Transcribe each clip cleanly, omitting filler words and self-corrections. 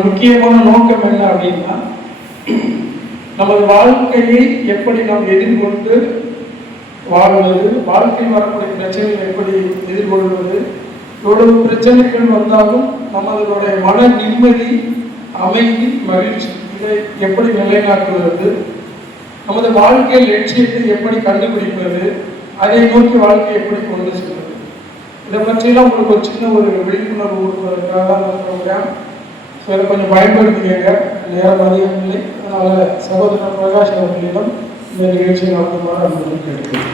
முக்கியமான நோக்கம் என்ன அப்படின்னா, நமது வாழ்க்கையை எப்படி நாம் எதிர்கொண்டு வாழ்வது, வாழ்க்கையில் வரக்கூடிய பிரச்சனைகளை எப்படி எதிர்கொள்வது, எவ்வளவு பிரச்சனைகள் வந்தாலும் நம்மளுடைய மன நிம்மதி, அமைதி, மகிழ்ச்சி இதை எப்படி நிலைநாட்டுவது, நமது வாழ்க்கை லட்சியத்தை எப்படி கண்டுபிடிப்பது, அதை நோக்கி வாழ்க்கையை எப்படி கொண்டு செல்வது, இதை பற்றியெல்லாம் உங்களுக்கு ஒரு சின்ன ஒரு விழிப்புணர்வு கொடுப்பதற்காக தான் அந்த ப்ரோக்ராம். ஸோ இதை கொஞ்சம் பயன்படுத்திக்கங்க. நேரம் அதிகம் இல்லை, அதனால் சகோதரர் பிரகாஷ் அவர்களிடம் இந்த நிகழ்ச்சியை நடத்துமாறு அன்புடன் கேட்கிறேன்.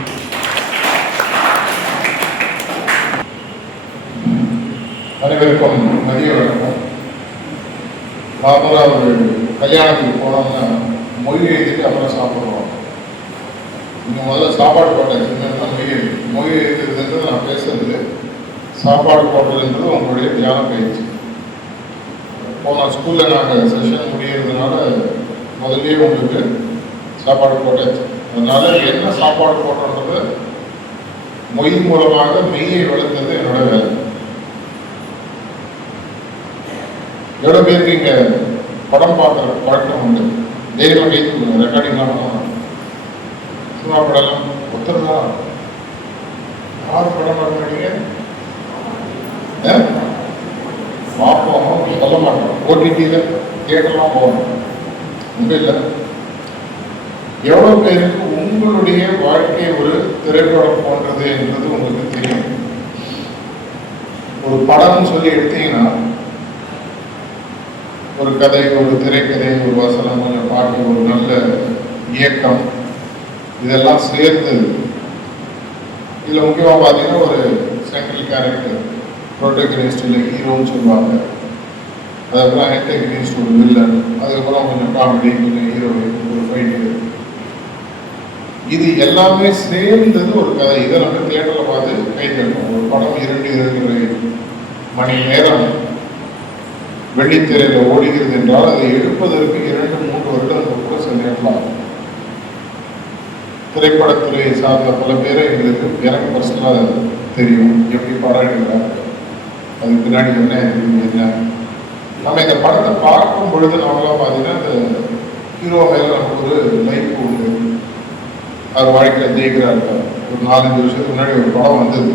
அனைவருக்கும் மதிய வணக்கம். நார்மலாக ஒரு கல்யாணத்துக்கு போனோம்னா மொழி எழுதிட்டு அப்புறம் சாப்பிடுவோம். இன்னும் முதல்ல சாப்பாடு போட்டாச்சு. மொழி எழுதுறதுன்றது நான் பேசுறது, சாப்பாடு போடுறதுன்றது உங்களுடைய தியான பயிற்சி. போன ஸ்கூலில் நாங்கள் செஷன் முடியறதுனால முதலே உங்களுக்கு சாப்பாடு போட்டாச்சு. அதனால என்ன சாப்பாடு போடுறோன்றது மொழி மூலமாக மெய்யை வளர்த்தது என்னோட வேலை. எவ்வளோ பேருக்கு இங்கே படம் பார்க்குற பழக்கம் உண்டு? தைரியமாக கை கொடுங்க. ரெக்கார்டிங்லாம் பண்ணலாம். சினிமா படம்லாம் ஒத்துருந்தா யார் படம் பார்க்குறீங்க? பார்ப்போம், சொல்ல மாட்டோம். ஓடிடியில் தியேட்டர்லாம் போகணும். மொபைலில் எவ்வளோ பேருக்கு உங்களுடைய வாழ்க்கை ஒரு திரைப்படம் போன்றது என்பது உங்களுக்கு தெரியும். ஒரு படம்னு சொல்லி எடுத்தீங்கன்னா ஒரு கதை, ஒரு திரைக்கதை, ஒரு வசனம், ஒரு பாட்டு, ஒரு நல்ல இயக்கம், இதெல்லாம் சேர்ந்து இதில் முக்கியமாக பார்த்தீங்கன்னா ஒரு சென்ட்ரல் கேரக்டர், ப்ரோட்டகனிஸ்ட் இல்லை ஹீரோன்னு சொல்லுவாங்க. அதுக்கப்புறம் ஆன்டகனிஸ்ட் ஒரு வில்லன், அதுக்கப்புறம் கொஞ்சம் காமெடி, கொஞ்சம் ஹீரோயின், ஒரு ஃபைட்டு, இது எல்லாமே சேர்ந்தது ஒரு கதை. இதை நம்ம தியேட்டரில் பார்த்து கை தட்டணும். ஒரு படம் 2 மணி நேரம் வெள்ளித்திரையில் ஓடுகிறது என்றால் அதை எடுப்பதற்கு 2-3 வருடம் கூட சில நேரத்தில் ஆகும். திரைப்படத்துறையை சார்ந்த பல பேரை எனக்கு பர்சனலாக தெரியும், எப்படி படம் எடுக்கிறாங்க, அதுக்கு பின்னாடி என்ன இருக்குது, என்ன. நம்ம இந்த படத்தை பார்க்கும் பொழுது நம்மளாம் பார்த்தீங்கன்னா இந்த ஹீரோ மேலே நமக்கு ஒரு லைஃப் உண்டு. அவர் வாழ்க்கையில் ஜெயிக்கிறார். ஒரு 4-5 வருஷத்துக்கு முன்னாடி ஒரு படம் வந்தது,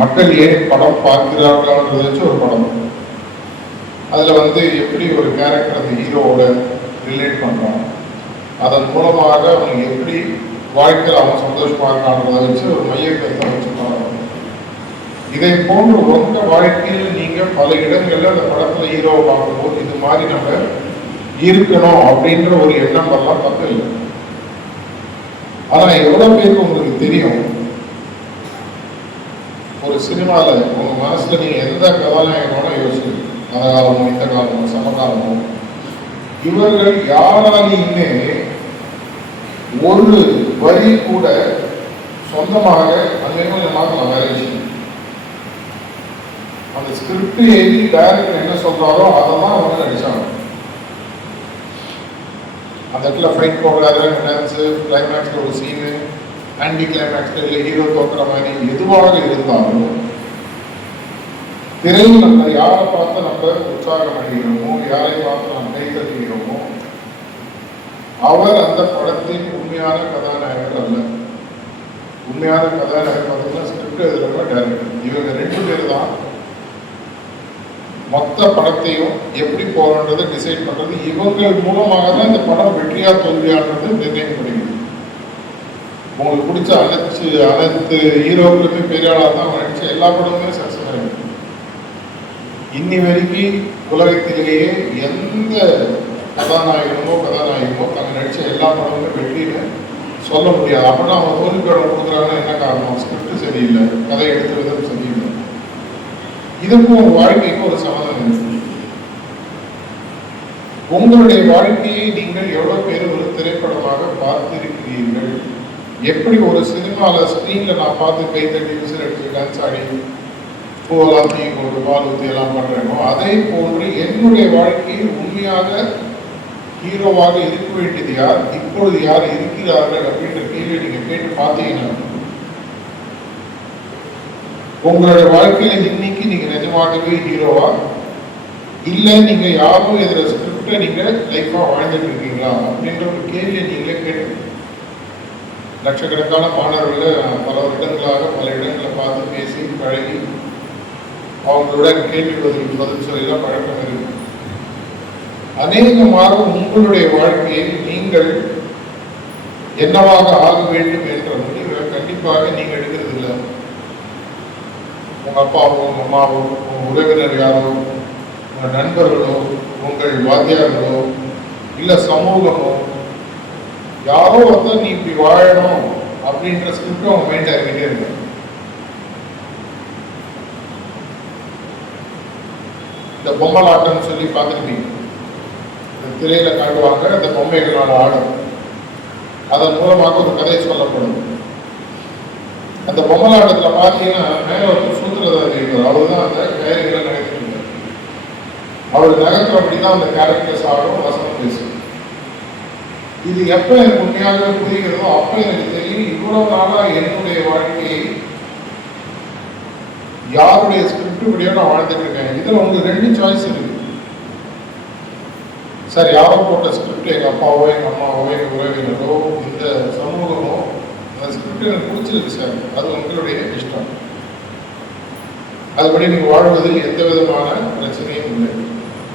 மக்கள் ஏன் படம் பார்க்கிறார்கள்ன்றதை வச்சு ஒரு படம். அதில் எப்படி ஒரு கேரக்டர் அந்த ஹீரோவோட ரிலேட் பண்ணுறான், அதன் மூலமாக அவனுக்கு எப்படி வாழ்க்கையில் அவன் சந்தோஷமாக இருக்கான்றதை வச்சு ஒரு மையக்கருத்தை வச்சு பாருங்க. இதை போன்று உங்க வாழ்க்கையில் நீங்கள் பல இடங்களில் அந்த படத்தில் ஹீரோவை பார்க்கும்போது இது மாதிரி நம்ம இருக்கணும் அப்படின்ற ஒரு எண்ணம் எல்லாம் தப்பு இல்லை. ஆனால் எவ்வளோ பேருக்கு உங்களுக்கு தெரியும், ஒரு சினிமாவில் உங்கள் மனசில் நீங்கள் எந்த கதாநாயகனோட யோசிச்சு, அந்த காலமோ இந்த காலமோ சமகாலமோ, இவர்கள் யாராலையுமே ஒரு வரி கூட சொந்தமாக கொஞ்சம் மாற்றலாம். வேற விஷயம், அந்த ஸ்கிரிப்ட் எழுதி டைரக்டர் என்ன சொல்றாரோ அதெல்லாம் அவங்க நடிச்சாங்க. அந்த இடத்துல ஃபைட் ப்ரோக்ராம், டான்ஸு, கிளைமேக்ஸில் ஒரு சீனு, ஆன்டி கிளைமேக்ஸில் இல்லை ஹீரோ தோக்குற மாதிரி எதுவாக இருந்தாலும் திரையில் நம்ம யாரை பார்த்து நம்ம உற்சாகம் அடைகிறோமோ, யாரை பார்த்து நம்ம கை தட்டுகிறோமோ அவர் அந்த படத்தின் உண்மையான கதாநாயகர் அல்ல. உண்மையான கதாநாயகர் பார்த்தீங்கன்னா ஸ்கிரிப்ட் எழுதுறவங்க, டைரக்டர், இவங்க 2 பேர் தான் மொத்த படத்தையும் எப்படி போறன்றதை டிசைட் பண்றது. இவங்கள் மூலமாக தான் இந்த படம் வெற்றியா தோல்வியான்றது நிர்ணயம் பண்ணிடுது. உங்களுக்கு பிடிச்ச அனைத்து ஹீரோக்களுமே பெரிய ஆளாக தான் நடிச்ச எல்லா படமுமே சக்சஸ் ஆகிடும். இன்னி வரைக்கும் உலகத்திலேயே எந்த கதாநாயகனோ தங்க நடிச்ச எல்லா படமுமே வெற்றின்னு சொல்ல முடியாது. அப்படின்னா அவங்க தோல்வி படம் கொடுக்குறாங்கன்னா என்ன காரணம்? ஸ்கிரிப்ட் சரியில்லை, கதை எடுத்த விதம் சரியில்லை. இதுக்கும் வாழ்க்கைக்கும் ஒரு சம்மந்தம் இருக்கு. உங்களுடைய வாழ்க்கையை நீங்கள் எவ்வளவு பேர் ஒரு திரைப்படமாக பார்த்திருக்கிறீர்கள்? எப்படி ஒரு சினிமாவில் ஸ்க்ரீனில் நான் பார்த்து கை தட்டி விசில் அடிச்சு டான்ஸ் ஆடி பூவெல்லாம் தீ போட்டு பால் ஊற்றி எல்லாம் பண்ணுறேனோ அதே போன்று என்னுடைய வாழ்க்கையில் உண்மையாக ஹீரோவாக இருக்க வேண்டியது யார், இப்பொழுது யார் இருக்கிறார்கள் அப்படின்ற கேள்வி நீங்கள் கேட்டு பார்த்தீங்கன்னா உங்களுடைய வாழ்க்கையில இன்னைக்கு நீங்க நிஜமாகவே ஹீரோவா இல்லை நீங்க யாரும் இதில் ஸ்கிரிப்டை நீங்க லைஃபா வாழ்ந்துட்டு இருக்கீங்களா அப்படின்ற ஒரு கேள்வியை நீங்களே கேட்டு லட்சக்கணக்கான மாணவர்களை பல வருடங்களாக பல இடங்களை பார்த்து பேசி பழகி அவங்களோட கேள்வி பதில் சொல்லலாம் பழக்கம் இருக்கு. அநேகமாக உங்களுடைய வாழ்க்கையை நீங்கள் என்னவாக ஆக வேண்டும் என்ற முடிவை கண்டிப்பாக நீங்க எடுக்கிறது இல்லை. உங்க அப்பாவோ உங்க அம்மாவோ உங்க உறவினர் யாரோ உங்க நண்பர்களோ உங்கள் வாத்தியார்களோ இல்ல சமூகமோ யாரோ வந்து நீ இப்படி வாழணும் அப்படின்ற ஸ்கிரிப்ட் அவங்க மைண்ட் ஆகிட்டே இருக்கு. இந்த பொம்மலாட்டம்னு சொல்லி பார்த்துருப்பீங்க. திரையில காட்டுவாங்க, அந்த பொம்மைகளோட ஆடும், அதன் மூலமாக ஒரு கதை சொல்லப்படும். அந்த பொம்மலாட்டத்துல பார்த்தீங்கன்னா மேல ஒரு சூத்திரதாரி இருக்கார், அவர் தான் அந்த கயிறுகளை நகர்த்திருக்கார். அவர் நகர்த்துறபடிதான் அந்த கேரக்டர்ஸ் ஆடும், வசனம் பேசும். இது எப்ப எனக்கு உண்மையாக புரிகிறதோ அப்ப எனக்கு தெரியும் இவ்வளவு நாளா என்னுடைய வாழ்க்கையை யாருடைய ஸ்கிரிப்ட் படியோ நான் வாழ்ந்துட்டு இருக்கேன். இதுல உங்களுக்கு ரெண்டு சாய்ஸ் இருக்கு. சார் யாரோ போட்ட ஸ்கிரிப்ட் எங்க அப்பாவோ எங்க அம்மாவோ எங்க உறவினரோ இந்த சமூகமோ அந்த ஸ்கிரிப்ட் எனக்கு பிடிச்சிருக்கு சார், அது உங்களுடைய இஷ்டம். அதுபடி நீங்க வாழ்வதில் எந்த விதமான பிரச்சனையும் இல்லை.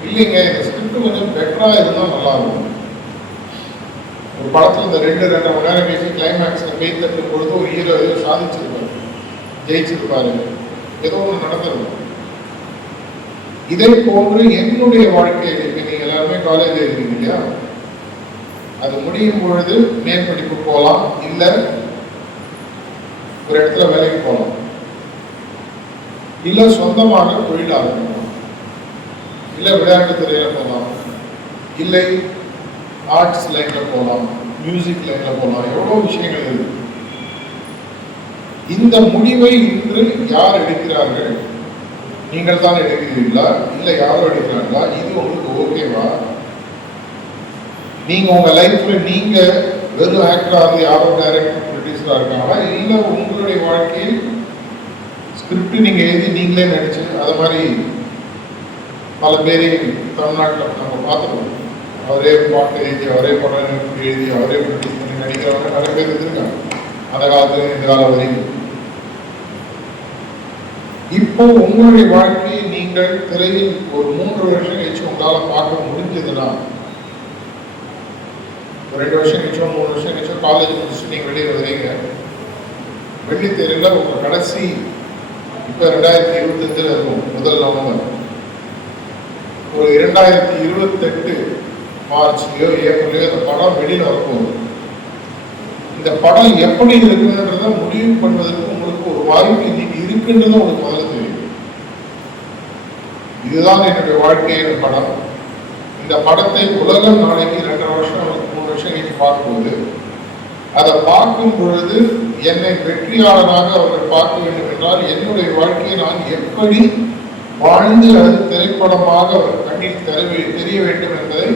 இல்லைங்க இந்த ஸ்கிரிப்ட் கொஞ்சம் பெட்டரா இருந்தால் நல்லா இருக்கும். ஒரு படத்துல இந்த 2-2.5 மணி நேரம் பேசி கிளைமேக்ஸ்ல கை தட்டு பொழுது ஒரு ஹீரோ ஏதோ சாதிச்சிருப்பாரு, ஜெயிச்சிருப்பாரு, ஏதோ ஒன்று நடந்திருக்கும். இதை போன்று என்னுடைய வாழ்க்கையில் இப்ப நீங்க எல்லாருமே காலேஜ் இருக்கீங்க இல்லையா, அது முடியும் பொழுது மேல் படிப்பு போகலாம், இல்ல ஒரு இடத்துல வேலைக்கு போகலாம், இல்ல சொந்தமாக தொழில் ஆரம்பிக்கலாம், இல்ல விளையாட்டு துறையில போகலாம், இல்லை ஆர்ட்ஸ் லைன்ல போகலாம், மியூசிக் லைன்ல போகலாம், எவ்வளவு விஷயங்கள் இருக்கு. இந்த முடிவை இன்று யார் எடுக்கிறார்கள்? நீங்கள் தான் எடுக்கிறீர்களா இல்லை யாரோ எடுக்கிறாங்களா? இது உங்களுக்கு ஓகேவா? நீங்க உங்க லைஃப்ல நீங்க வெறும் ஆக்டரா இருந்து யாரோ டைரக்டர் ப்ரொடியூசரா இருக்காங்களா, இல்லை உங்களுடைய வாழ்க்கையில் ஸ்கிரிப்ட் நீங்க எழுதி நீங்களே நடிச்சு அது மாதிரி பல பேரை தமிழ்நாட்டில் நம்ம பார்த்துருக்கோம். அவரே பாட்டு எழுதி அவரே படம் எழுதி அவரே ப்ரொடியூஸ் பண்ணி நடிக்கிறவங்க நிறைய பேர் இருந்திருக்காங்க அந்த காலத்துல இந்த காலம் வரைக்கும். இப்போ உங்களுடைய வாழ்க்கையை நீங்கள் திரையில் ஒரு 3 வருஷம் கழிச்சு உங்களால் பார்க்க முடிஞ்சதுன்னா, ஒரு 2 வருஷம் கழிச்சோ 3 வருஷம் கழிச்சோ காலேஜ் முடிச்சுட்டு நீங்க வெளியே வரீங்க, வெள்ளித்தேரியில் உங்க கடைசி இப்ப 2025 இருக்கும் 1 நவம்பர், ஒரு 2028 மார்ச்லயோ ஏப்ரலையோ இந்த படம் வெளியில வரப்போகுது. இந்த படம் எப்படி இருக்குன்றத முடிவு பண்ணுவதற்கு உங்களுக்கு ஒரு வாய்ப்பு இன்னைக்கு இருக்குன்றது உங்களுக்கு முதல்ல தெரியும். இதுதான் என்னுடைய வாழ்க்கையோட படம். இந்த படத்தை உலகம் நாளைக்கு 2.5 வருஷம் 3 வருஷம் கழிச்சு பார்க்கும்போது அதை பார்க்கும் பொழுது என்னை வெற்றியாளனாக அவர்கள் பார்க்க வேண்டும் என்றால் என்னுடைய வாழ்க்கையை நான் எப்படி வாழ்ந்து அது திரைப்படமாக அவர் கண்ணில் தெரிய வேண்டும் என்பதை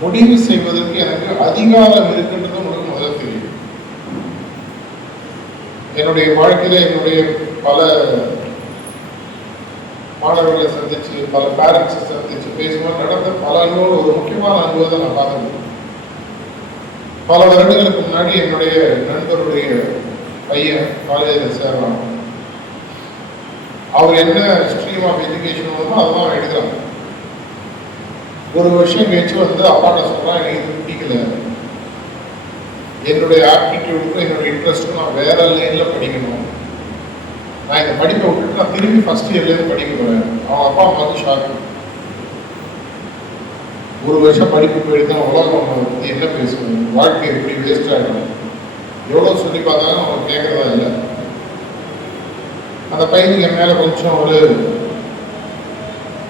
முடிவு செய்வதற்கு எனக்கு அதிகாரம் இருக்கின்றது உங்களுக்கு முதல்ல தெரியும். என்னுடைய வாழ்க்கையில என்னுடைய பல மாணவர்களை சந்திச்சு பல பேரண்ட்ஸை சந்திச்சு பேசும்போது நடந்த பல அனுபவம் ஒரு முக்கியமான அனுபவத்தை நான் பார்த்துருக்கேன். பல வருடங்களுக்கு முன்னாடி என்னுடைய நண்பருடைய பையன் காலேஜில் சேர்றான். அவர் என்ன ஸ்ட்ரீம் ஆஃப் எஜுகேஷன் வருமோ அதெல்லாம் எடுக்கிறாங்க. ஒரு வருஷம் கழிச்சு வந்து அப்பாட்ட சொல்றான், எனக்கு இது பிடிக்கல, என்னுடைய ஆப்டிடியூடுக்கும் என்னுடைய இன்ட்ரெஸ்ட்டுக்கும் நான் வேற லைன்ல படிக்கணும், நான் இந்த படிப்பை விட்டுட்டு நான் திரும்பி ஃபர்ஸ்ட் இயர்லேருந்து படிக்க போறேன். அவங்க அப்பா அம்மாவுக்கு ஷாக். ஒரு வருஷம் படிப்பு போயிட்டு தான் உலகம் பற்றி என்ன பேசுவேன், வாழ்க்கை எப்படி வேஸ்ட் ஆகிடும், எவ்வளோ சொல்லி பார்த்தாலும் அவங்க கேட்கறதா இல்லை. அந்த பையனுக்கு என் மேலே கொஞ்சம் ஒரு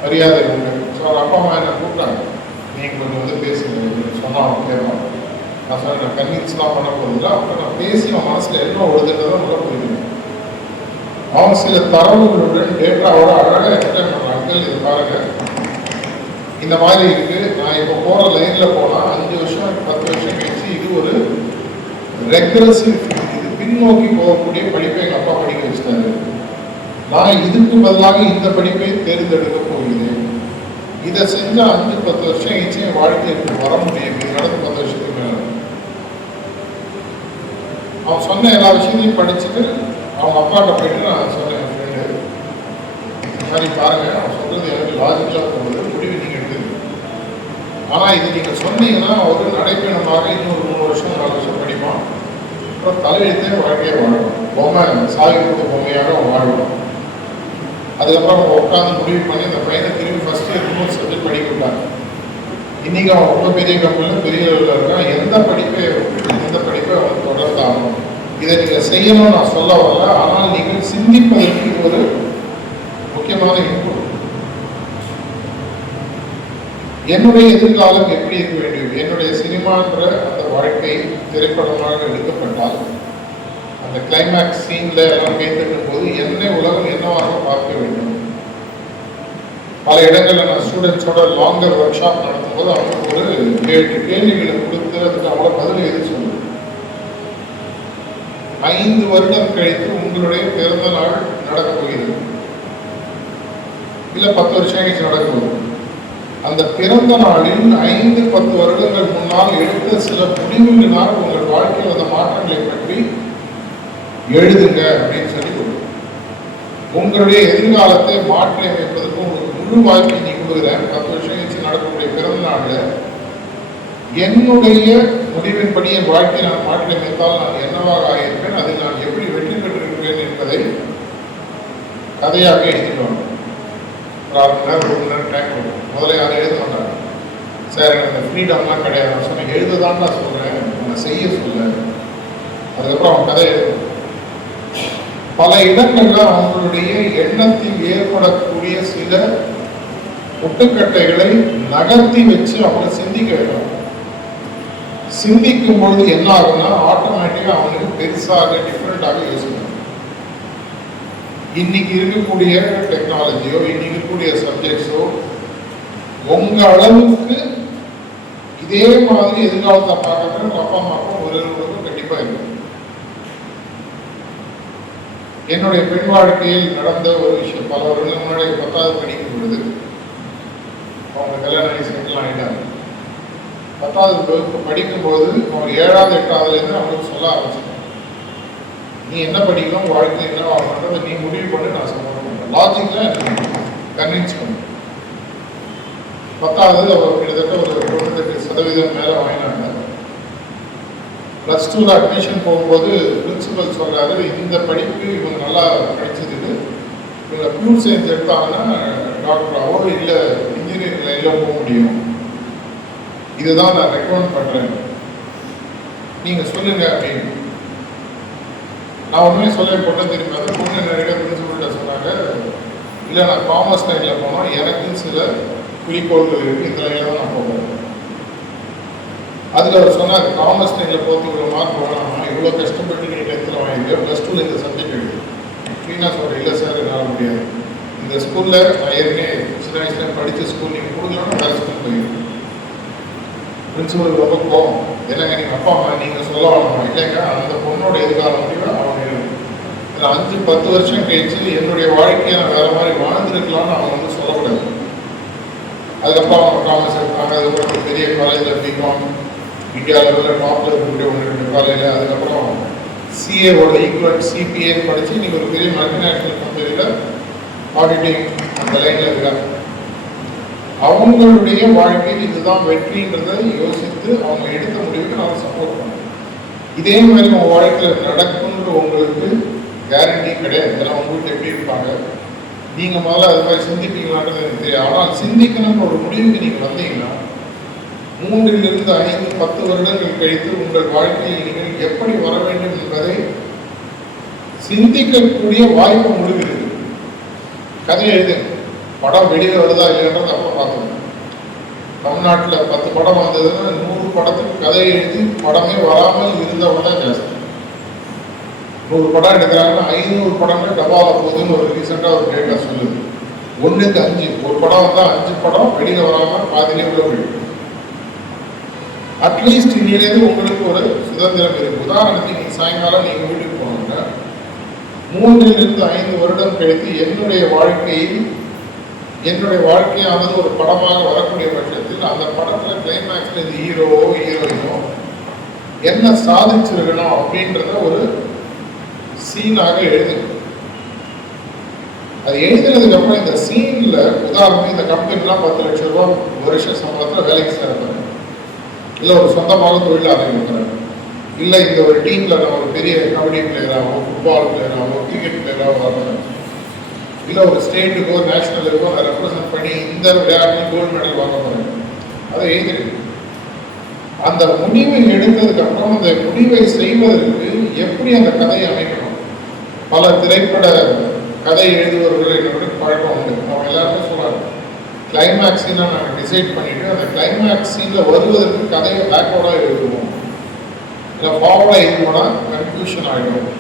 மரியாதை உண்டு. ஸோ அவங்க அப்பா அம்மா என்ன கூப்பிட்டாங்க, நீங்கள் கொஞ்சம் வந்து பேசுங்க சொன்னால் அவன் கேட்பான். நான் சொன்னேன், நான் கன்வின்ஸ்லாம் பண்ண போதில்லை, அப்புறம் நான் பேசி அவன் மனசில் என்ன ஒழுதுன்றதை உள்ள புரியுது. அவன் சில தரவுகளுடன் டேட்டாவோட அழகாக எக்ஸ்பிளைன் பண்ணுறாங்க. இது பாருங்க, இந்த மாதிரி இருக்கு, நான் இப்போ போகிற லைனில் போனால் 5 வருஷம் 10 வருஷம் கழிச்சு இது ஒரு ரெக்ரெசிவ், இது பின்னோக்கி போகக்கூடிய படிப்பை எங்கள் அப்பா படிக்க வச்சுட்டாரு. நான் இதுக்கு பதிலாக இந்த படிப்பை தேர்ந்தெடுக்க போகிறேன். இதை செஞ்ச 5-10 வருஷம் கழிச்சு என் வாழ்க்கை இப்படி வர முடியும். இது நடந்து 10 வருஷத்துக்கு மேல அவன் சொன்ன எல்லா விஷயத்தையும் படிச்சுட்டு அவங்க அப்பாட்ட போயிட்டு நான் சொன்னேன், என் ஃப்ரெண்டு இந்த மாதிரி பாருங்க, அவன் சொல்றது எனக்கு லாஜிக்கலாக போகுது, முடிவு நீங்கள் எடுத்துங்க. ஆனால் இது நீங்கள் சொன்னீங்கன்னா ஒரு நடைப்பயணமாக இன்னும் 3 வருஷம் 4 வருஷம் படிப்பான். அப்புறம் தலையெழுத்தே வாழ்க்கையை வாழும். பொம்மை சாவி கொடுத்த பொம்மையாக அவன் வாழ்வான். அதுக்கப்புறம் அவங்க உட்காந்து முடிவு பண்ணி இந்த பையனை திரும்பி ஃபர்ஸ்ட் இயர் 3 சப்ஜெக்ட் படிக்க விட்டாங்க. இன்னைக்கு அவன் ரொம்ப பெரிய கம்பெனியில் பெரிய லெவலில் இருக்கான். எந்த படிப்பை அவன் தொடர்ந்தாலும் இதை நீங்கள் செய்யணும்னு நான் சொல்ல வரல. ஆனால் நீங்கள் சிந்திப்பதற்கு ஒரு முக்கியமான இன்புட். என்னுடைய எதிர்காலம் எப்படி இருக்க வேண்டும்? என்னுடைய சினிமான்ற அந்த வாழ்க்கை திரைப்படமாக எடுக்கப்பட்டால் அந்த கிளைமேக்ஸ் சீன்ல எல்லாம் கேட்டுக்கும் போது என்ன உலகம் என்னவாக பார்க்க வேண்டும்? பல இடங்களில் நான் ஸ்டூடெண்ட்ஸோட லாங்கர் ஒர்க் ஷாப் நடத்தும் போது அவங்களுக்கு ஒரு 7 கேள்விகளை கொடுத்து அதுக்கு அவங்கள பதில் எது சொல்லுது. 5 வருடம் கழித்து உங்களுடைய பிறந்த நாள் நடக்க போகிறது, இல்ல 10 வருஷம் கழிச்சு நடக்க போகுது. அந்த பிறந்த நாளில் 5-10 வருடங்கள் முன்னால் எடுத்த சில முடிவுகளினால் உங்கள் வாழ்க்கையில் அந்த மாற்றங்களை பற்றி எழுதுங்க அப்படின்னு சொல்லி கொடுக்கும். உங்களுடைய எதிர்காலத்தை மாற்றி அமைப்பதற்கு உங்களுக்கு முழு வாய்ப்பை நீ கொடுக்குறேன். 10 வருஷம் கழிச்சு நடக்கக்கூடிய பிறந்த நாளில் என்னுடைய முடிவின்படி என் வாழ்க்கையை நான் மாற்றி அமைத்தால் நான் என்னவாக ஆகியிருப்பேன், அதில் நான் எப்படி வெற்றி பெற்றிருக்கிறேன் என்பதை கதையாக எழுதிடுவாங்க. ஒரு 1/2 மணி நேரம் 1 மணி நேரம் டைம் கொடுக்கும். முதல்ல யாரும் எழுத மாட்டாங்க. சார் எனக்கு அந்த ஃப்ரீடம்லாம் கிடையாது. நான் சொன்னேன், எழுததான் நான் சொல்கிறேன், நான் செய்ய சொல்ல. அதுக்கப்புறம் அவன் கதை எழுதும். பல இடங்கள்ல அவங்களுடைய எண்ணத்தில் ஏற்படக்கூடிய சில முட்டுக்கட்டைகளை நகர்த்தி வச்சு அவங்களை சிந்திக்க வைக்கணும். சிந்திக்கும் பொழுது என்ன ஆகும்னா ஆட்டோமேட்டிக்கா அவனுக்கு பெருசாக டிஃப்ரெண்டாக யோசிக்கணும். இன்னைக்கு இருக்கக்கூடிய டெக்னாலஜியோ இன்னைக்கு இருக்கக்கூடிய சப்ஜெக்ட்ஸோ உங்க அளவுக்கு இதே மாதிரி எதிர்காலத்தை பார்க்கறது அப்பா அம்மாக்கும் ஒருவருக்கும் கண்டிப்பா இருக்கும். என்னுடைய பெண் வாழ்க்கையில் நடந்த ஒரு விஷயம், பல வருடங்கள் முன்னாடி 10வது படிக்கும் பொழுது அவங்க கல்யாணம் செட்டில் ஆகிட்டாங்க. 10வது வகுப்பு படிக்கும்போது அவங்க 7வது 8வதுலேருந்து அவங்களுக்கு சொல்ல ஆரம்பிச்சிட்டாங்க, நீ என்ன படிக்கணும், வாழ்க்கை என்ன ஆகணுன்றதை நீ முடிவு பண்ணி நான் சப்போர்ட் பண்ணுறேன். லாஜிக்காக எனக்கு கன்வின்ஸ் பண்ணேன். 10வது அவர் கிட்டத்தட்ட ஒரு 98% மேலே வாங்கினாங்க. +2 அட்மிஷன் போகும்போது பிரின்சிபல் சொல்றாரு, இந்த படிப்பு இவங்க நல்லா படிச்சதுக்கு இவங்க பியூர் சயின்ஸ் எடுத்தாங்கன்னா டாக்டர் அவரும் இல்லை இன்ஜினியரிங் லைனில் போக முடியும், இதுதான் நான் ரெக்கமெண்ட் பண்றேன், நீங்க சொல்லுங்க அப்படின்னு. நான் ஒன்றுமே சொல்ல பொண்ணு தெரியுமா, பொண்ணு நிறைய பிரின்சிபல்கிட்ட சொன்னாங்க, இல்லை நான் காமர்ஸ் லைனில் போனோம், எனக்கு சில குறிக்கோள்கள் இருக்கு, இந்த லைனில் தான் நான் போகிறேன். அதுக்கு அவர் சொன்னார், காமர்ஸ் லைனில் போகிறது இவ்வளோ மார்க் வாங்கலாமா, இவ்வளோ கஷ்டப்பட்டு நீங்கள் 10th வாங்கியிருக்கேன், +2 இந்த சப்ஜெக்ட் எடுத்து க்ளீனாக சொல்கிறேன். இல்லை சார் என்னால் முடியாது, இந்த ஸ்கூலில் நான் ஏற்கனவே சின்ன வயசுல படித்த ஸ்கூல் நீங்கள் கொடுக்கலன்னா வேறு ஸ்கூல் போயிருக்கேன். பிரின்சிபல் ரொம்ப கோவம், என்னங்க நீங்கள் அப்பா அம்மா நீங்கள் சொல்ல வேணுமா, இல்லைங்க அந்த பொண்ணோட எதிர்காலம் முடிவு அவங்க இதில் 5-10 வருஷம் கழிச்சு என்னுடைய வாழ்க்கையை நான் வேறு மாதிரி வாழ்ந்துருக்கலாம்னு அவங்க வந்து சொல்லக்கூடாது. அதுக்கப்புறம் அவங்க காமர்ஸ் எடுத்தாங்க. அதுக்கப்புறம் பெரிய காலேஜில் பிகாம் இந்தியா லெவலில் டாப்பில் இருக்கக்கூடிய 1-2 காலேஜில், அதுக்கப்புறம் சிஏவோட ஈக்குவல் சிபிஏ படித்து நீங்கள் ஒரு பெரிய மல்டிநேஷனல் கம்பெனியில் ஆடிட்டிங் அந்த லைனில் இருக்காங்க. அவங்களுடைய வாழ்க்கையில் இதுதான் வெற்றின்றதை யோசித்து அவங்க எடுத்த முடிவுக்கு நான் சப்போர்ட் பண்ணுறேன். இதே மாதிரி உங்கள் வாழ்க்கையில் நடக்குன்ற உங்களுக்கு கேரண்டி கிடையாது. இதெல்லாம் உங்களுக்கு எப்படி இருப்பாங்க, நீங்கள் முதல்ல அது மாதிரி சிந்திப்பீங்களான்றது எனக்கு தெரியும். ஆனால் சிந்திக்கணும்னு ஒரு முடிவுக்கு நீங்கள் வந்தீங்கன்னா 3-5-10 வருடங்கள் கழித்து உங்கள் வாழ்க்கையில் நீங்கள் எப்படி வர வேண்டும் என்பதை சிந்திக்கக்கூடிய வாய்ப்பு முடிவு இருக்கு. கதை எழுதுங்க, படம் வெளியில் வருதா இல்லைன்றது அப்போ பார்த்துக்கணும். தமிழ்நாட்டில் 10 படம் வந்ததுன்னா 100 படத்துக்கு கதையை எழுதி படமே வராமல் இருந்தவங்க தான் ஜாஸ்தி. 100 படம் எடுக்கிறாங்கன்னா 500 படங்கள் டபாவில் போகுதுன்னு ஒரு ரீசெண்டாக ஒரு டேட்டா சொல்லுது. 1க்கு 5, ஒரு படம் வந்தால் 5 படம் வெளியில் வராமல் பாதிலே உள்ள போயிடும். அட்லீஸ்ட் இன்னிலேருந்து உங்களுக்கு ஒரு சுதந்திரம் இருக்கு. உதாரணத்துக்கு நீங்கள் சாயங்காலம் நீங்கள் வீட்டுக்கு போனீங்கன்னா 3-5 வருடம் கழித்து என்னுடைய வாழ்க்கையில் என்னுடைய வாழ்க்கையானது ஒரு படமாக வரக்கூடிய பட்சத்தில் அந்த படத்துல கிளைமேக்ஸ்ல இந்த ஹீரோவோ ஹீரோயினோ என்ன சாதிச்சிருக்கணும் அப்படின்றத ஒரு சீனாக எழுதணும். அது எழுதினதுக்கு அப்புறம் இந்த சீன்ல உதாரணம் இந்த கம்பெனிலாம் 10 லட்சம் ரூபாய் வருஷ சம்பளத்துல வேலைக்கு சேர்றாங்க, இல்ல ஒரு சொந்தமாக தொழில் ஆரம்பிக்கிறாங்க, இல்ல இந்த ஒரு டீம்ல நம்ம ஒரு பெரிய கபடி பிளேயராகவோ ஃபுட்பால் பிளேயராகவோ கிரிக்கெட் பிளேயராகவோ வரணும், இல்ல ஒரு ஸ்டேட்டுக்கோ நேஷனலுக்கோ ரெப்ரசன்ட் பண்ணி இந்த விளையாட்டுல கோல்டு மெடல் வாங்க போறாங்க. அதை எழுதிருக்கு. அந்த முடிவை எடுத்ததுக்கு அப்புறம் அந்த முடிவை செய்வதற்கு எப்படி அந்த கதையை அமைக்கணும். பல திரைப்பட கதை எழுதுபவர்கள் என்னோட பழக்கம் உண்டு. அவங்க எல்லாருமே சொல்றாங்க, கிளைமேக்ஸ் சீனை நாங்கள் டிசைட் பண்ணிட்டு அந்த கிளைமேக்ஸ் சீன்ல வருவதற்கு கதையை பேக்வர்டா எழுதுவோம், இல்லை ஃபார்வர்டா எழுதுவோம்னா கன்ஃபியூஷன் ஆகிடும்.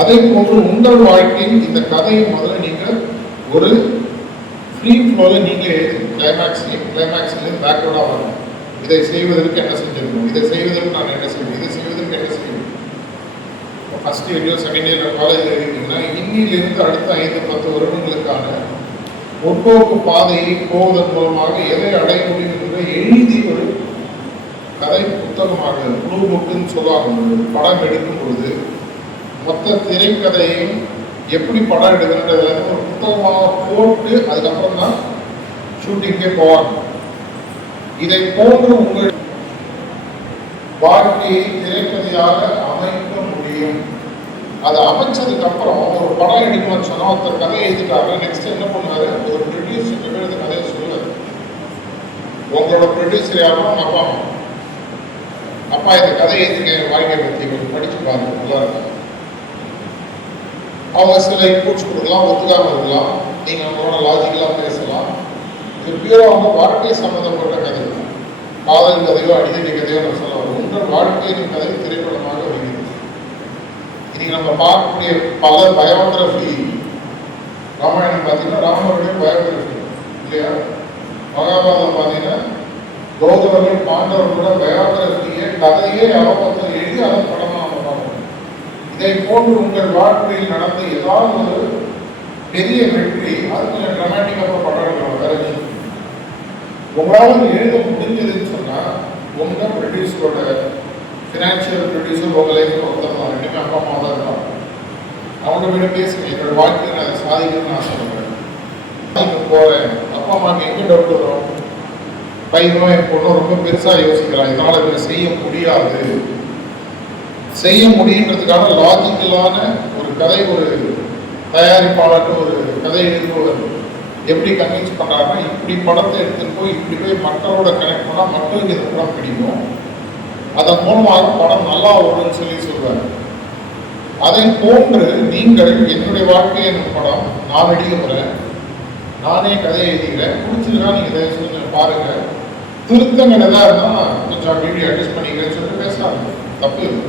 அதே போன்று உங்கள் வாழ்க்கையில் இந்த கதையை முதல்ல நீங்க ஒரு ஃப்ரீ ஃப்ளோல நீங்க எழுதுங்க. கிளைமேக்ஸ்லேருந்து பேக்வர்டா வரணும். இதை செய்வதற்கு என்ன செஞ்சிருக்கணும், இதை செய்வதற்கு நான் என்ன செய்வேன், இதை செய்வதற்கு என்ன செய்வேன். ஃபர்ஸ்ட் இயர்லையோ செகண்ட் இயர்ல காலேஜில் எழுதிங்கன்னா இன்னிலிருந்து அடுத்த 5-10 வருடங்களுக்கான முற்போக்கு பாதையை போவதன் மூலமாக எதை அடைய முடியும் என்பதை எழுதி ஒரு கதை புத்தகமாக ப்ளூ புக்குன்னு சொல்லுவாங்க. படம் எடுக்கும் பொழுது மொத்த திரைக்கதையும் எப்படி படம் எடுக்கிறதுல ஒரு புத்தகமாக போட்டு அதுக்கப்புறம் தான் ஷூட்டிங்கே போவாங்க. இதை போன்று உங்கள் வாழ்க்கையை திரைக்கதையாக அமைக்க முடியும். அதை அமைச்சதுக்கு அப்புறம் ஒரு படம் எடுக்கணும்னு சொன்னா ஒருத்தர் கதையை எழுதிட்டாரு, நெக்ஸ்ட் என்ன பண்ணுவாரு, ஒரு ப்ரொடியூசர் இந்த கதையை சொல்லுவாரு. உங்களோட ப்ரொடியூசர் யாரும் அவங்க அப்பா அம்மா, அப்பா இந்த கதையை எழுதிங்க வாழ்க்கையை பற்றி கொஞ்சம் படிச்சு பாருங்க நல்லா இருக்கும். அவங்க சில இன்புட்ஸ் கொடுக்கலாம், ஒத்துக்காம இருக்கலாம், நீங்க அவங்களோட லாஜிக்கெல்லாம் பேசலாம். இது பியூரா அவங்க வாழ்க்கை சம்பந்தப்பட்ட கதை தான். காதல் கதையோ அடிதடி கதையோ நம்ம சொல்ல வரும். உங்கள் வாழ்க்கையின் கதை திரைப்படமாக வருகிறது. இன்னைக்கு நம்ம பார்க்கக்கூடிய பல பயோகிராஃபி, ராமாயணம் பார்த்தீங்கன்னா ராமனுடைய பயோகிராஃபி இல்லையா, மகாபாரதம் பார்த்தீங்கன்னா கௌதமர்கள் பாண்டவர்களோட பயோகிராஃபியை கதையே அவபத்தில் எழுதி அதன் படமாக நம்ம பார்க்கணும். இதை போன்று உங்கள் வாழ்க்கையில் நடந்த ஏதாவது ஒரு பெரிய வெற்றி, அது கொஞ்சம் ட்ராமாட்டிக்காக படம் எடுக்கணும். வேற விஷயம் உங்களால் எழுத முடிஞ்சதுன்னு சொன்னால் உங்க ப்ரொடியூசரோட ஃபினான்ஷியல் ப்ரொடியூசர் உங்கள் லைஃப்பில் ஒருத்தர் ரெண்டுமே அப்பா அம்மா தான் இருக்காங்க. அவங்க கிட்ட பேசுங்க, என்னோட வாழ்க்கையை நான் அதை சாதிக்கணும்னு ஆசைப்படுறேன், சாதிக்க போகிறேன். அப்பா அம்மாவுக்கு எங்கே டவுட் வரும், பையனோ என் பொண்ணோ ரொம்ப பெருசாக யோசிக்கிறான், இதனால் இதை செய்ய முடியாது. செய்ய முடியுன்றதுக்கான லாஜிக்கலான ஒரு கதை, ஒரு தயாரிப்பாளர் ஒரு கதை எழுதுபவர் எப்படி கன்வின்ஸ் பண்ணுறாருன்னா, இப்படி படத்தை எடுத்துட்டு போய் இப்படி போய் மக்களோட கனெக்ட் பண்ணால் மக்களுக்கு இந்த படம் பிடிக்கும், அதன் மூலமாக படம் நல்லா ஓடுன்னு சொல்லுவார். அதை போன்று நீங்கள் என்னுடைய வாழ்க்கை என்னும் படம் நான் எடுக்க போகிறேன், நானே கதையை எழுதிக்கிறேன், பிடிச்சிருக்கா நீங்கள் இதை சொல்லி பாருங்க, திருத்தங்கள் எதாவது இருந்தால் கொஞ்சம் அப்படி அட்ஜஸ்ட் பண்ணிக்கிறேன்னு சொல்லிட்டு பேசலாம், தப்பு இல்லை.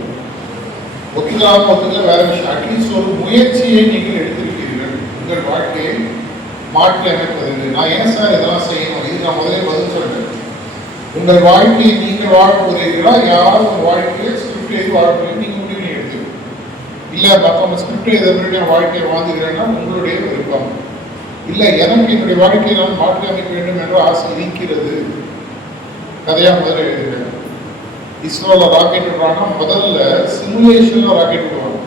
ஒத்துக்கலாம் ஒத்துக்கல வேற விஷயம். அட்லீஸ்ட் ஒரு முயற்சியை நீங்கள் எடுத்திருக்கிறீர்கள் உங்கள் வாழ்க்கையை மாற்றி அமைப்பது. நான் ஏன் சார் இதெல்லாம் செய்யணும், இது நான் முதலே பதில் சொல்றேன். உங்கள் வாழ்க்கையை நீங்கள் வாழ போகிறீர்களா, யாரும் உங்கள் வாழ்க்கையை ஸ்கிரிப்ட் எழுதி வாழ போகிறீங்க, நீங்கள் முடிவு எடுத்து இல்லை மற்றவங்க ஸ்கிரிப்ட் எழுத வாழ்க்கையை வாழ்ந்துக்கிறேன்னா உங்களுடைய விருப்பம். இல்லை எனக்கு என்னுடைய வாழ்க்கையை நான் மாற்றி அமைக்க வேண்டும் என்ற ஆசை இருக்கிறது, கதையாக முதல்ல எழுதுகிறேன். இஸ்ரோவில் ராக்கெட் விடுறாங்கன்னா முதல்ல சிமுலேஷனில் ராக்கெட் விடுவாங்க,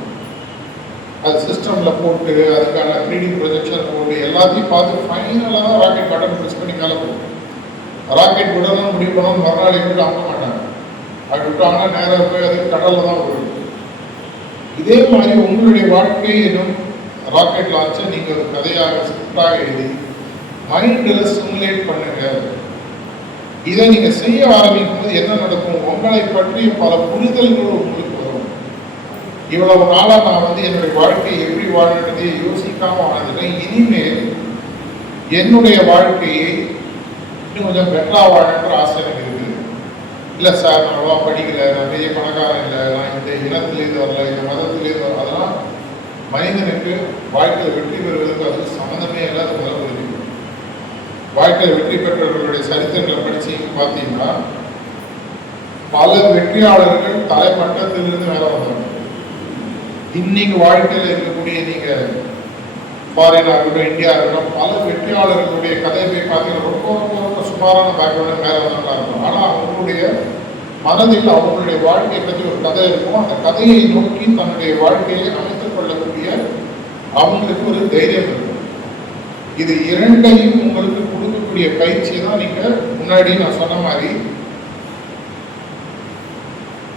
அது சிஸ்டமில் போட்டு அதுக்கான 3D ப்ரொஜெக்ஷன் போட்டு எல்லாத்தையும் பார்த்து ஃபைனலாக தான் ராக்கெட் பட்டன் ப்ரெஸ் பண்ணி மேலே போகும். ராக்கெட் விடணும் முடிவு பண்ணணும் மறுநாள் எங்கிட்ட அமுக்க மாட்டாங்க, அப்படி விட்டாங்கன்னா நேராக போய் அது கடலில் தான் போயிடும். இதே மாதிரி உங்களுடைய வாழ்க்கையிலும் ராக்கெட் லான்ச்சை நீங்கள் ஒரு கதையாக ஸ்கிரிப்டாக எழுதி மைண்டில் சிமுலேட் பண்ணுங்க. இதை நீங்க செய்ய ஆரம்பிக்கும் போது என்ன நடக்கும், உங்களை பற்றி பல புரிதல்கள் உங்களுக்கு வரும். இவ்வளவு நாளா நான் என்னுடைய வாழ்க்கையை எப்படி வாழ்றதை யோசிக்காம வாழ்ந்துட்டேன், இனிமேல் என்னுடைய வாழ்க்கையை இன்னும் கொஞ்சம் பெட்டரா வாழன்ற ஆசை எனக்கு இருக்குது. இல்லை சார் நான் அவ்வளோ படிக்கல, நான் பெரிய பணக்காரன் இல்லை, நான் இந்த இனத்திலேருந்து வரல, இந்த மதத்திலேருந்து வரல, அதெல்லாம் மனிதனுக்கு வாழ்க்கையில் வெற்றி பெறுவதற்கு அது சம்மந்தமே இல்லாத முதல் புரிஞ்சு. வாழ்க்கையில் வெற்றி பெற்றவர்களுடைய சரித்திரங்களை படிச்சு பார்த்தீங்கன்னா பல வெற்றியாளர்கள் தலைமட்டத்திலிருந்து வேலை வந்தாங்க. இன்னைக்கு வாழ்க்கையில் இருக்கக்கூடிய நீங்க ஃபாரினாக இருக்கட்டும், இந்தியா இருக்கட்டும், பல வெற்றியாளர்களுடைய கதையை போய் பார்த்தீங்கன்னா ரொம்ப ரொம்ப ரொம்ப சுமாரான பேக்ரவுண்டு மேலே வந்தவங்களா இருக்கும். ஆனால் அவங்களுடைய மனதில் அவங்களுடைய வாழ்க்கையை பற்றி ஒரு கதை இருக்கும். அந்த கதையை நோக்கி தன்னுடைய வாழ்க்கையை அமைத்துக் கொள்ளக்கூடிய அவங்களுக்கு ஒரு தைரியம் இருக்கும். இது இரண்டையும் உங்களுக்கு கொடுக்கக்கூடிய பயிற்சி தான் நீங்கள் முன்னாடி நான் சொன்ன மாதிரி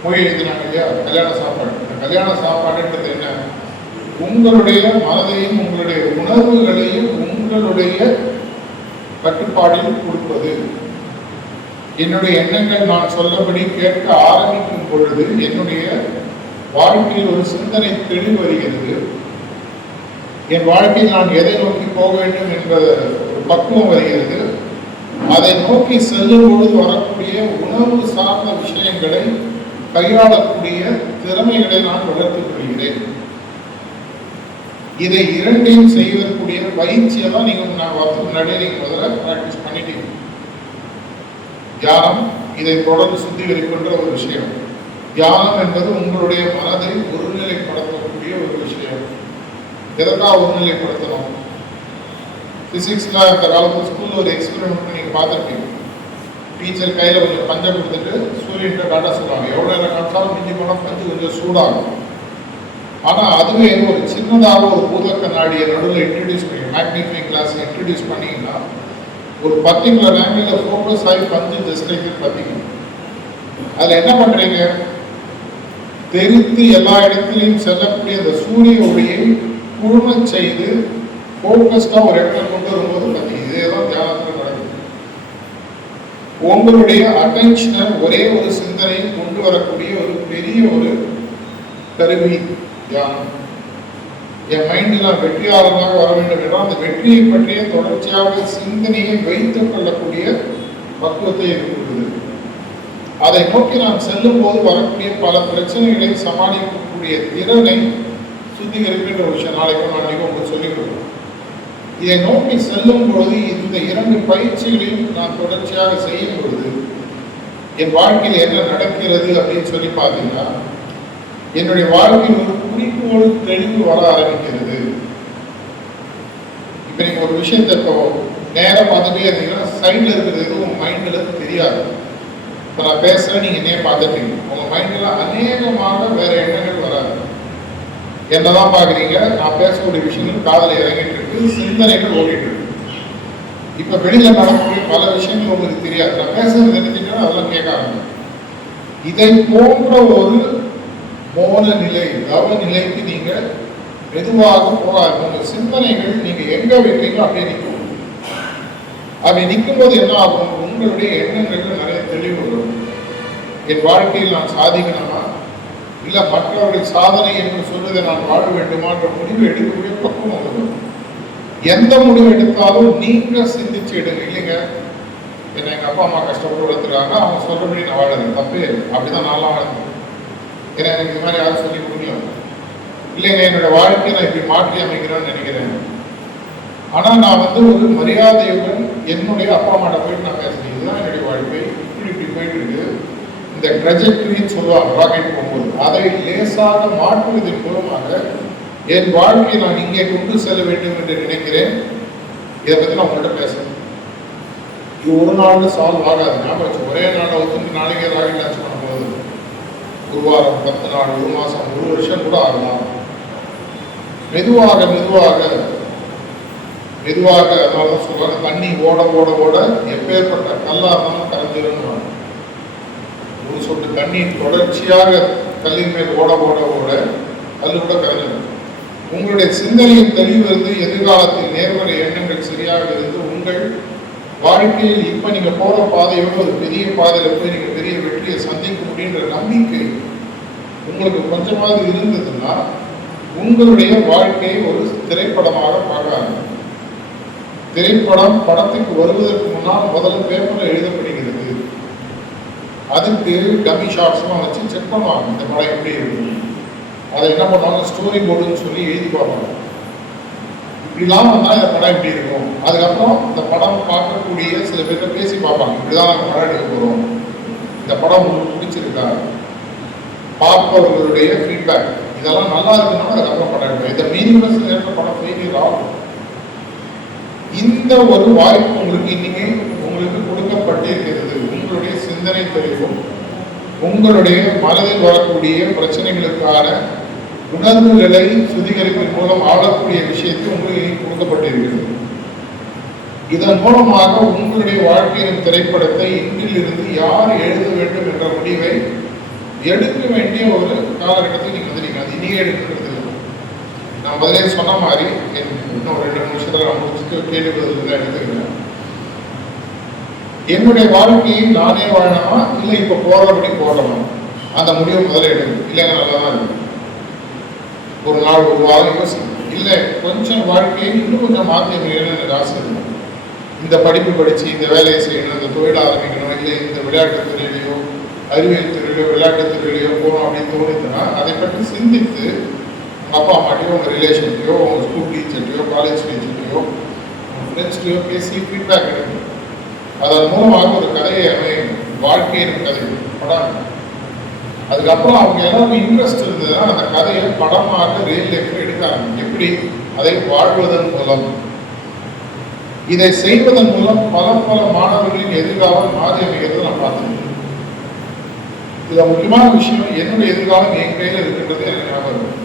மொழி எழுதினாங்க இல்லையா, கல்யாண சாப்பாடு. இந்த கல்யாண சாப்பாடுன்றது என்ன? உங்களுடைய மனதையும் உங்களுடைய உணர்வுகளையும் உங்களுடைய கட்டுப்பாடில் கொடுப்பது. என்னுடைய எண்ணங்கள் நான் சொல்லபடி கேட்க ஆரம்பிக்கும் பொழுது என்னுடைய வாழ்க்கையில் ஒரு சிந்தனை தெளிவு வருகிறது. என் வாழ்க்கையில் நான் எதை நோக்கி போக வேண்டும் என்ற ஒரு பக்குவம் வருகிறது. அதை நோக்கி செல்லும் பொழுது வரக்கூடிய உணர்வு சார்ந்த விஷயங்களை கையாளக்கூடிய திறமைகளை நான் வளர்த்துக் கொள்கிறேன். இதை இரண்டையும் செய்வதற்குரிய பயிற்சியை தான் நீங்கள் நான் வரதுக்கு முன்னாடியே நீங்கள் முதல்ல ப்ராக்டிஸ் பண்ணிட்டீங்க. தியானம் இதை தொடர்ந்து சுத்திகரிக்கின்ற ஒரு விஷயம். தியானம் என்பது உங்களுடைய மனதை ஒருநிலைப்படுத்தக்கூடிய ஒரு விஷயம். எதற்காக ஒருநிலைப்படுத்தணும்? பிசிக்ஸ்ல அந்த காலத்தில் ஸ்கூல்ல ஒரு எக்ஸ்பெரிமெண்ட் நீங்க பார்த்துருப்பீங்க. டீச்சர் கையில கொஞ்சம் பஞ்சை கொடுத்துட்டு சூரியன்கிட்ட காட்ட சொல்லுவாங்க. எவ்வளவு நேரம் காட்டாலும் மிஞ்சி போனால் பஞ்சு கொஞ்சம் சூடாகும். ஆனா அதுவே ஒரு சின்னதாக ஒரு பூத கண்ணாடியை நடுவில் இன்ட்ரடியூஸ் பண்ணி மேக்னிஃபைங் கிளாஸ் இன்ட்ரடியூஸ் பண்ணீங்கன்னா ஒரு பர்டிகுலர் ஆங்கிள் ஃபோக்கஸ் ஆகி பஞ்சு ஜஸ்ட் லைக் பார்த்தீங்க. அதுல என்ன பண்றீங்க? தெரிந்து எல்லா இடத்திலையும் செல்லக்கூடிய அந்த சூரிய ஒளியை குழும செய்து ஃபோக்கஸ்டா ஒரு இடத்துல கொண்டு வரும்போது பார்த்தீங்க. இதேதான் தியானத்தில் நடக்குது. உங்களுடைய அட்டென்ஷனை ஒரே ஒரு சிந்தனையை கொண்டு வரக்கூடிய ஒரு பெரிய ஒரு கருவி தியானம். என் மைண்டில் நான் வெற்றியாளராக வர வேண்டும் என்றால் அந்த வெற்றியை பற்றிய தொடர்ச்சியாக சிந்தனையை வைத்துக் கொள்ளக்கூடிய பக்குவத்தை இருக்கிறது. அதை நோக்கி நான் செல்லும் போது வரக்கூடிய பல பிரச்சனைகளை சமாளிக்கக்கூடிய திறனை சுத்திகரிக்கின்ற ஒரு விஷயம் நாளைக்கு உங்களுக்கு சொல்லிக் கொடுக்கிறேன். இதை நோக்கி செல்லும் பொழுது இந்த இரண்டு பயிற்சிகளையும் நான் தொடர்ச்சியாக செய்யும் பொழுது என் வாழ்க்கையில் என்ன நடக்கிறது அப்படின்னு சொல்லி பார்த்தீங்கன்னா என்னுடைய வாழ்க்கையில் ஒரு குறிக்கோள் தெளிவு வர ஆரம்பிக்கிறது. இப்ப நீங்க ஒரு விஷயத்தை இப்போ நேரம் பார்த்துட்டே இருந்தீங்கன்னா சைட்ல இருக்கிறது எதுவும் உங்க மைண்ட்ல தெரியாது. இப்ப நான் பேசுறேன், நீங்க நேரம் பார்த்துட்டீங்க, உங்க மைண்ட்ல அநேகமாக வேற எண்ணங்கள் வராது. என்னதான் பாக்குறீங்க, நான் பேசக்கூடிய விஷயங்கள் காதல இறங்கிட்டு இருக்கு, சிந்தனைகள் ஓடிட்டு இருக்கு. இப்ப வெளியில நடக்கக்கூடிய பல விஷயங்கள் உங்களுக்கு தெரியாது. நான் பேசுறது நினைச்சிட்டா அதெல்லாம் கேட்க ஆரம்பிக்கும். இதை போன்ற ஒரு மோன நிலை, தவ நிலைக்கு நீங்க மெதுவாக போகாது. உங்க சிந்தனைகள் நீங்க எங்க வைக்கிறீங்களோ அப்படியே நிற்கும். அப்படி நிற்கும் போது என்ன ஆகும்? உங்களுடைய எண்ணங்கள்ல நிறைய தெளிவு வரும். என் வாழ்க்கையில் நான் சாதிக்கணுமா இல்ல மற்றவர்கள் சாதனை என்று சொல்வதை நான் வாழ வேண்டுமான்ற முடிவு எடுக்கக்கூடிய பக்குவம் வரும். எந்த முடிவு எடுத்தாலும் நீங்க சிந்திச்சு எடுங்க. இல்லைங்க, என்ன எங்க அப்பா அம்மா கஷ்டப்பட்டு வளர்த்துருக்காங்க, அவங்க சொல்றபடி நான் வாழறேன், தப்பே அப்படிதான் நான்லாம் வாழ்ந்தேன். ஏன்னா எனக்கு இது மாதிரி யாரும் சொல்லி கொடுக்கல. இல்லைங்க, என்னோட வாழ்க்கையை நான் இப்படி மாற்றி அமைக்கிறேன்னு நினைக்கிறேன். ஆனா நான் ஒரு மரியாதையுடன் என்னுடைய அப்பா அம்மாட்ட போயிட்டு நான் பேசுறேன், இதுதான் என்னுடைய வாழ்க்கை, இப்படி போயிட்டு இருக்கு. இந்த ட்ரெஜெக்டரின்னு சொல்லுவாங்க ராக்கெட் போகும்போது, அதை லேசாக மாற்றுவதன் மூலமாக என் வாழ்க்கையை நான் இங்கே கொண்டு செல்ல வேண்டும் என்று நினைக்கிறேன். இதை பத்தி நான் உங்கள்கிட்ட பேசுறேன். இது ஒரு நாள் சால்வ் ஆகாது. ஞாபகம் ஒரே நாளை ஒத்துட்டு நாளைக்கே ராக்கெட் லான்ச் பண்ணும்போது ஒரு வாரம், 10 நாள், ஒரு மாசம், ஒரு வருஷம் கூட ஆகலாம். மெதுவாக மெதுவாக மெதுவாக, அதனால சொல்றாங்க தண்ணி ஓட ஓட ஓட எப்பேற்பட்ட கல்லா இருந்தாலும் கரைஞ்சிடும். ஒரு சொட்டு தண்ணி தொடர்ச்சியாக கல்லின் மேல் ஓட ஓட ஓட அது கூட கரைஞ்சிடும். உங்களுடைய சிந்தனையின் தெளிவு இருந்து எதிர்காலத்தில் நேர்மறை எண்ணங்கள் சரியாக இருந்து உங்கள் வாழ்க்கையில் இப்ப நீங்க போற பாதையோட ஒரு பெரிய பாதையில போய் நீங்க பெரிய வெற்றியை சந்திக்க முடியுன்ற நம்பிக்கை உங்களுக்கு கொஞ்சமாவது இருந்ததுன்னா உங்களுடைய வாழ்க்கையை ஒரு திரைப்படமாக பார்க்காது. திரைப்படம் படத்துக்கு வருவதற்கு முன்னால் முதல்ல பேப்பர்ல எழுதப்படுகிறது. அதுக்கு டம்மி ஷாட்ஸ்லாம் வச்சு செக் பண்ணுவாங்க, இந்த படம் எப்படி இருக்கு. அதை என்ன பண்ணுவாங்க, ஸ்டோரி போர்டுன்னு சொல்லி எழுதி பார்ப்பாங்க. இப்படிலாம் வந்தால் இந்த படம் எப்படி இருக்கும். அதுக்கப்புறம் இந்த படம் பார்க்கக்கூடிய சில பேர்கிட்ட பேசி பார்ப்பாங்க, இப்படிதான் நாங்கள் படம் எடுக்க போகிறோம், இந்த படம் உங்களுக்கு பிடிச்சிருக்கா, பார்ப்பவர்களுடைய ஃபீட்பேக் இதெல்லாம் நல்லா இருக்குன்னா அதுக்கப்புறம் படம் எடுப்போம். இந்த மீனிங்லெஸ் நேரத்தில் படம் ஃபெயிலியர் ஆகும். இந்த ஒரு வாய்ப்பு உங்களுக்கு இன்னைக்கு உங்களுக்கு கொடுக்கப்பட்டிருக்கிறது. உங்களுடைய சிந்தனை தெளிவும் உங்களுடைய மனதில் வரக்கூடிய பிரச்சனைகளுக்கான உணர்வுகளை சுத்திகரிப்பின் மூலம் ஆளக்கூடிய விஷயத்தை உங்களுக்கு இனி கொடுக்கப்பட்டிருக்கிறது. இதன் மூலமாக உங்களுடைய வாழ்க்கையின் திரைப்படத்தை இன்றிலிருந்து யார் எழுத வேண்டும் என்ற முடிவை எடுக்க வேண்டிய ஒரு காலகட்டத்தை நீங்க அது இனியே எடுக்கிறது. நான் முதலே சொன்ன மாதிரி இன்னும் 2 நிமிஷத்துல நான் முடிச்சுட்டு கேள்வி பதில் எடுத்துக்கிறேன். என்னுடைய வாழ்க்கையை நானே வாழணுமா இல்லை இப்ப போறபடி போடணுமா, அந்த முடிவை முதல்ல எடுக்கணும். இல்லைங்க நல்லா தான் இருக்கு, ஒரு நாள் ஒரு வாரம் யோசிக்கணும். இல்லை கொஞ்சம் வாழ்க்கையை இன்னும் கொஞ்சம் மாற்றி அமைக்கணும்னு எனக்கு ஆசை இருக்கும். இந்த படிப்பு படிச்சு இந்த வேலையை செய்யணும், இந்த தொழில் ஆரம்பிக்கணும், இல்லை இந்த விளையாட்டு துறையிலையோ அறிவியல் துறையிலையோ விளையாட்டு துறையிலையோ போகணும் அப்படின்னு தோணுதுன்னா அதை பற்றி சிந்தித்து உங்கள் அப்பா அம்மாட்டையோ உங்கள் ரிலேஷன்லையோ உங்கள் ஸ்கூல் டீச்சர்ட்டையோ காலேஜ் டீச்சர்ட்டையோ உங்கள் ஃப்ரெண்ட்ஸ்லையோ பேசி ஃபீட்பேக் எடுக்கணும். அதன் மூலமாக ஒரு கதையை அமையும், வாழ்க்கையின் கதை படம். அதுக்கப்புறம் அவங்க எல்லாருக்கும் இன்ட்ரெஸ்ட் இருந்ததுன்னா அந்த கதையை படமாக ரியல் லைஃப்ல எடுக்காங்க. எப்படி அதை வாழ்வதன் மூலம், இதை செய்வதன் மூலம் பல பல மாணவர்களின் எதிர்காலம் மாறி அமைகிறது நான் பார்த்துருக்கேன். இதுல முக்கியமான விஷயம், என்னுடைய எதிர்காலம் என் கையில் இருக்கின்றது எனக்கு ஞாபகம்.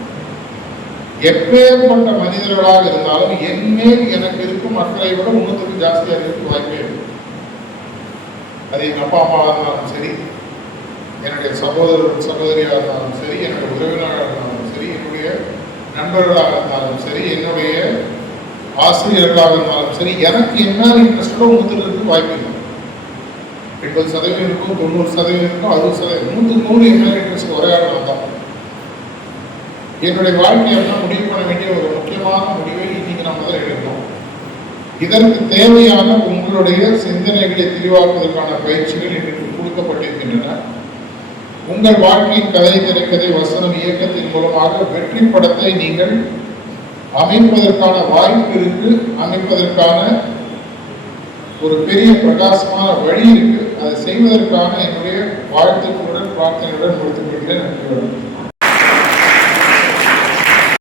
எப்பேற்பட்ட மனிதர்களாக இருந்தாலும் என்மேல் எனக்கு இருக்கும் மக்களை விட உன்னத்துக்கு ஜாஸ்தியாக இருக்க வாய்ப்பே இருக்கு. அது எங்கள் அப்பா அம்மாவாக இருந்தாலும் சரி, என்னுடைய சகோதரர் சகோதரியாக இருந்தாலும் சரி, என்னுடைய உறவினராக இருந்தாலும் சரி, என்னுடைய நண்பர்களாக இருந்தாலும் சரி, என்னுடைய ஆசிரியர்களாக இருந்தாலும் சரி, எனக்கு என்ன இன்ட்ரெஸ்டோ உங்களுக்கு வாய்ப்பு இல்லை. 80% இருக்கும், 90% இருக்கும், 60%, 100 என்ன இன்ட்ரெஸ்ட் ஒரே ஆள் தான். என்னுடைய வாழ்க்கையை முடிவு பண்ண வேண்டிய ஒரு முக்கியமான முடிவை இன்னைக்கு நான் முதல்ல எடுக்கணும். இதற்கு தேவையான உங்களுடைய சிந்தனைகளை தெளிவாக்குவதற்கான பயிற்சிகள் இன்றைக்கு கொடுக்கப்பட்டிருக்கின்றன. உங்கள் வாழ்க்கையின் கதை, திரைக்கதை, வசனம், இயக்கத்தின் மூலமாக வெற்றி படத்தை நீங்கள் அமைப்பதற்கான வாய்ப்பு இருக்கு, அமைப்பதற்கான ஒரு பெரிய பிரகாசமான வழி இருக்கு. அதை செய்வதற்கான என்னுடைய வாழ்த்துக்களுடன் பிரார்த்தனையுடன் முடித்துக் கொள்கிறேன். நன்றி.